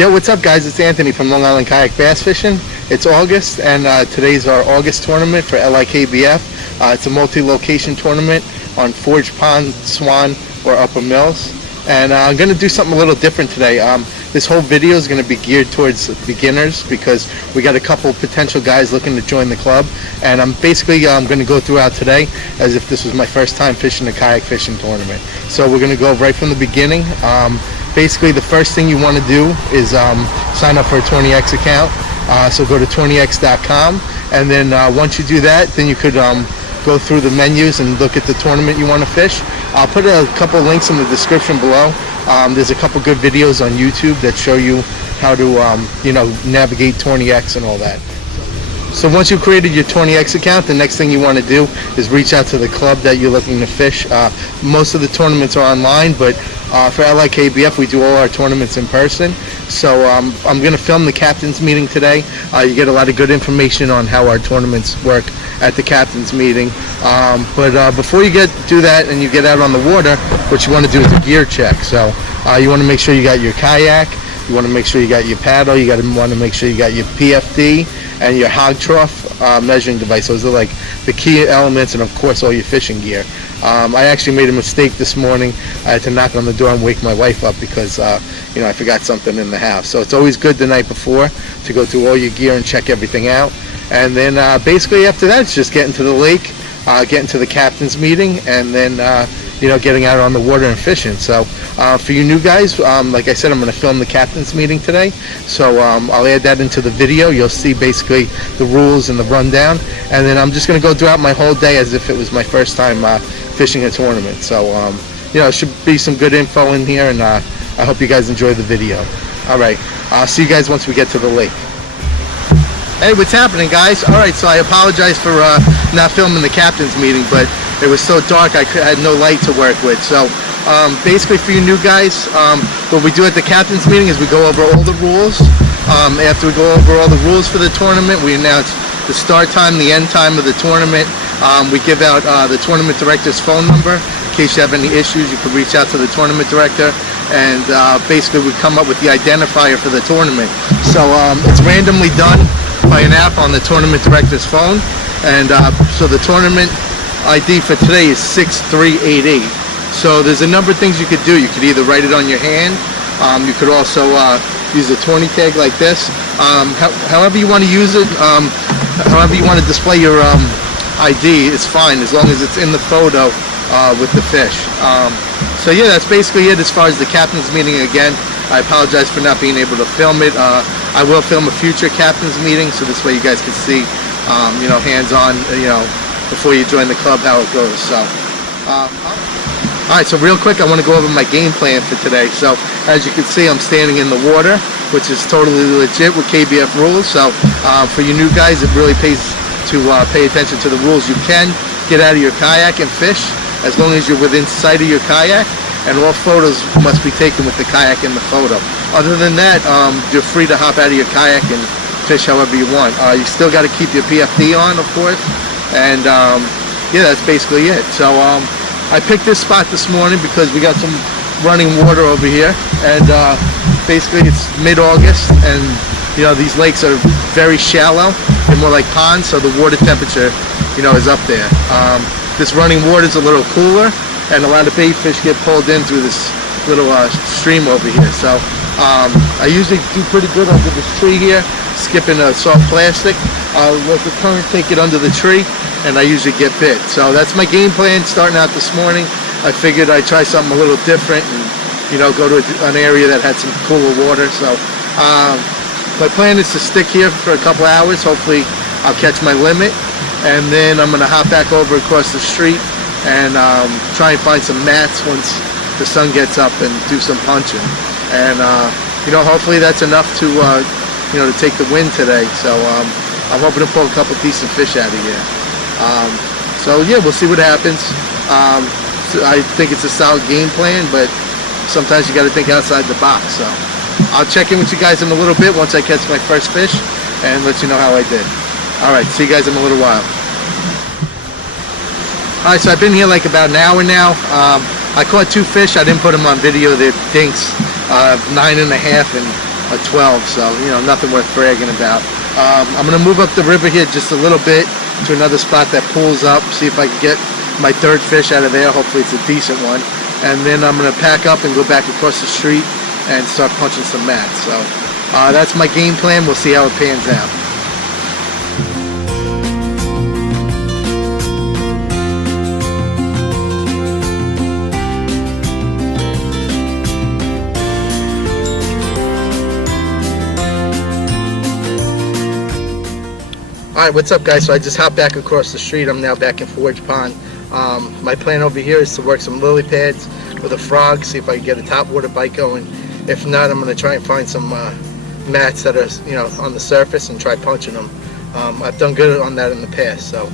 Yo, what's up, guys? It's Anthony from Long Island Kayak Bass Fishing. It's August, and today's our August tournament for LIKBF. It's a multi-location tournament on Forge Pond, Swan, or Upper Mills. And I'm going to do something a little different today. This whole video is going to be geared towards beginners because we got a couple potential guys looking to join the club. And I'm basically going to go throughout today as if this was my first time fishing a kayak fishing tournament. So we're going to go right from the beginning. Basically, the first thing you want to do is sign up for a 20X account. So go to 20x.com, and then once you do that, then you could go through the menus and look at the tournament you want to fish. I'll put a couple links in the description below. There's a couple good videos on YouTube that show you how to navigate 20X and all that. So once you've created your 20X account, the next thing you want to do is reach out to the club that you're looking to fish. Most of the tournaments are online, but for LIKBF, we do all our tournaments in person. So I'm going to film the captain's meeting today. You get a lot of good information on how our tournaments work at the captain's meeting. But before you do that and you get out on the water, what you want to do is a gear check. So you want to make sure you got your kayak, you want to make sure you got your paddle, you want to make sure you got your PFD and your hog trough measuring device. Those are like the key elements, and of course all your fishing gear. I actually made a mistake this morning. I had to knock on the door and wake my wife up because I forgot something in the house. So it's always good the night before to go through all your gear and check everything out. And then basically after that, it's just getting to the lake, getting to the captain's meeting, and then getting out on the water and fishing. So for you new guys, like I said, I'm going to film the captain's meeting today. So I'll add that into the video. You'll see basically the rules and the rundown. And then I'm just going to go throughout my whole day as if it was my first time fishing a tournament. So it should be some good info in here, and I hope you guys enjoy the video. All right, I'll see you guys once we get to the lake. Hey, what's happening, guys? All right, so I apologize for not filming the captain's meeting, but it was so dark I had no light to work with. So basically for you new guys, what we do at the captain's meeting is we go over all the rules. After we go over all the rules for the tournament, we announce the start time, the end time of the tournament. We give out the tournament director's phone number. In case you have any issues, you can reach out to the tournament director, and basically we come up with the identifier for the tournament. So it's randomly done by an app on the tournament director's phone, and so the tournament ID for today is 6388. So there's a number of things you could do. You could either write it on your hand. You could also use a 20 tag like this. However you want to use it, however you want to display your ID, it's fine as long as it's in the photo with the fish. So yeah, that's basically it as far as the captain's meeting. Again, I apologize for not being able to film it. I will film a future captain's meeting, so this way you guys can see, hands-on, before you join the club, how it goes. So, all right, so real quick, I want to go over my game plan for today. So, as you can see, I'm standing in the water, which is totally legit with KBF rules. So, for you new guys, it really pays to pay attention to the rules. You can get out of your kayak and fish as long as you're within sight of your kayak, and all photos must be taken with the kayak in the photo. Other than that, you're free to hop out of your kayak and fish however you want. You still got to keep your PFD on, of course. And yeah, that's basically it. So I picked this spot this morning because we got some running water over here, and basically it's mid-August, and these lakes are very shallow. They're more like ponds, so the water temperature is up there. This running water is a little cooler, and a lot of bait fish get pulled in through this little stream over here. So I usually do pretty good under this tree here, skipping a soft plastic. Let the current take it under the tree, and I usually get bit. So that's my game plan starting out this morning. I figured I'd try something a little different and go to an area that had some cooler water. So my plan is to stick here for a couple hours. Hopefully I'll catch my limit, and then I'm going to hop back over across the street and try and find some mats once the sun gets up and do some punching. And hopefully that's enough to to take the wind today. So I'm hoping to pull a couple decent fish out of here. So yeah, we'll see what happens. So I think it's a solid game plan, but sometimes you got to think outside the box. So I'll check in with you guys in a little bit once I catch my first fish and let you know how I did. All right, see you guys in a little while. All right, so I've been here like about an hour now. I caught two fish. I didn't put them on video. They're dinks, 9.5 and a 12, so nothing worth bragging about. I'm gonna move up the river here just a little bit to another spot that pulls up, see if I can get my third fish out of there. Hopefully it's a decent one, and then I'm gonna pack up and go back across the street and start punching some mats. So that's my game plan. We'll see how it pans out. Alright, what's up guys? So I just hopped back across the street. I'm now back in Forge Pond. My plan over here is to work some lily pads with a frog, see if I can get a topwater bite going. If not, I'm going to try and find some mats that are on the surface and try punching them. I've done good on that in the past. So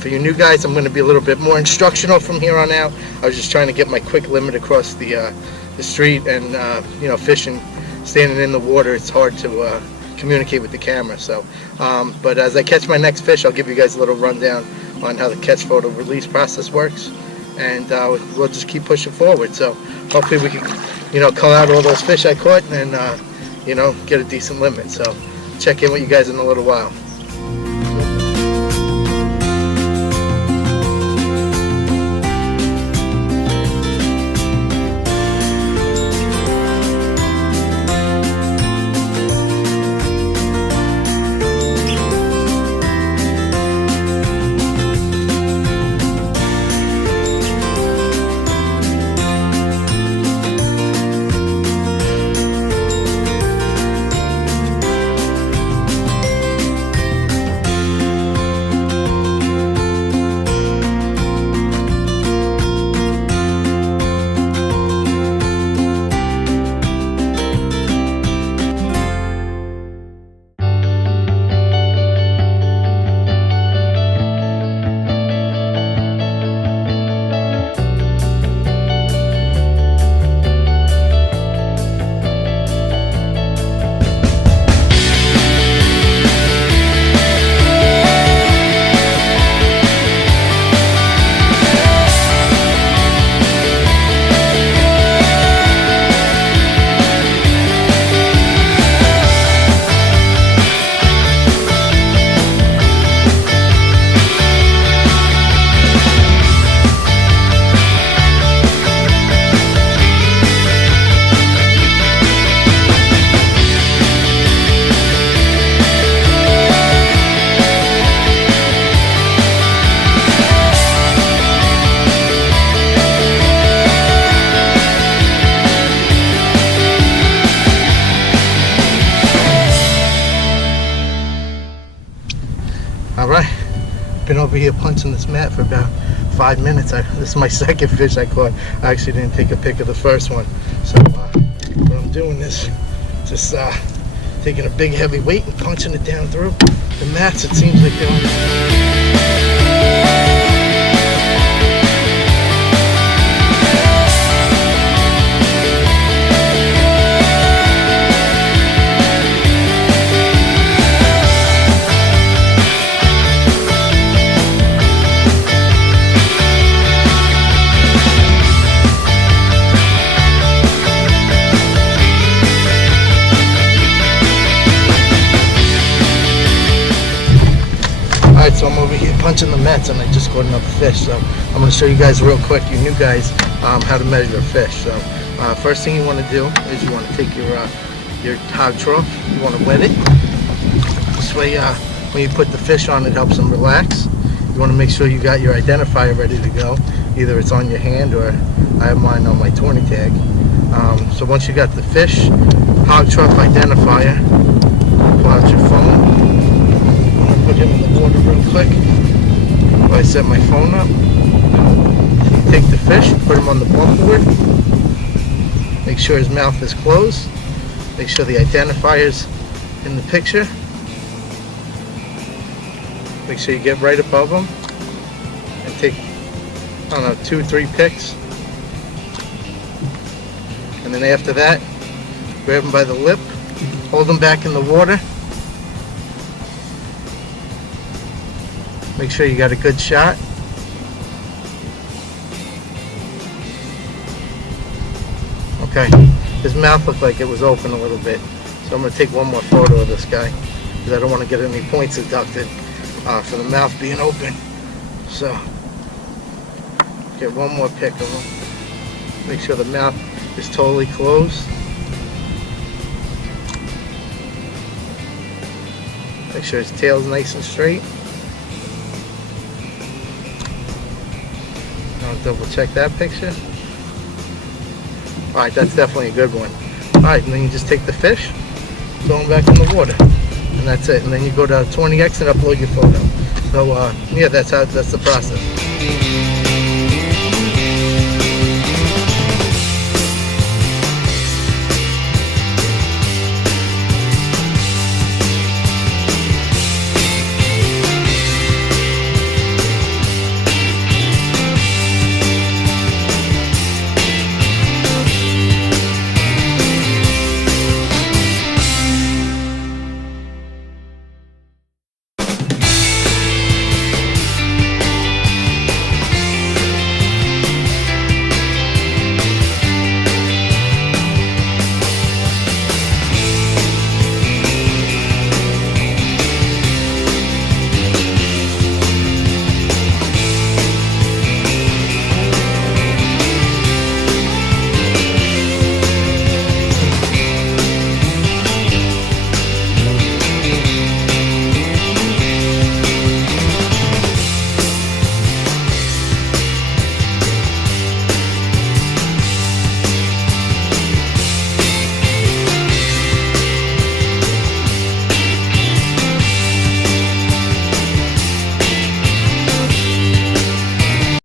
for you new guys, I'm going to be a little bit more instructional from here on out. I was just trying to get my quick limit across the street, and fishing, standing in the water, it's hard to communicate with the camera. So but as I catch my next fish, I'll give you guys a little rundown on how the catch photo release process works, and we'll just keep pushing forward. So hopefully we can cull out all those fish I caught and get a decent limit. So check in with you guys in a little while. Alright, been over here punching this mat for about 5 minutes. This is my second fish I caught. I actually didn't take a pic of the first one. So what I'm doing is just taking a big heavy weight and punching it down through the mats. It seems like they're Alright, so I'm over here punching the mats and I just caught another fish. So I'm going to show you guys real quick, you new guys, how to measure a fish. So first thing you want to do is you want to take your hog trough, you want to wet it. This way when you put the fish on, it helps them relax. You want to make sure you got your identifier ready to go. Either it's on your hand or I have mine on my tourney tag. So once you got the fish, hog trough identifier, pull out your phone. Put him in the water real quick while I set my phone up. Take the fish, put him on the bump board. Make sure his mouth is closed. Make sure the identifier's in the picture. Make sure you get right above him and take, I don't know, 2-3 picks. And then after that, grab him by the lip, hold him back in the water. Make sure you got a good shot. Okay, his mouth looked like it was open a little bit. So I'm going to take one more photo of this guy because I don't want to get any points deducted for the mouth being open. So get one more pic of him. Make sure the mouth is totally closed. Make sure his tail's nice and straight. I'll double check that picture. Alright, that's definitely a good one. Alright, and then you just take the fish, throw them back in the water. And that's it. And then you go to 20x and upload your photo. So yeah, that's the process.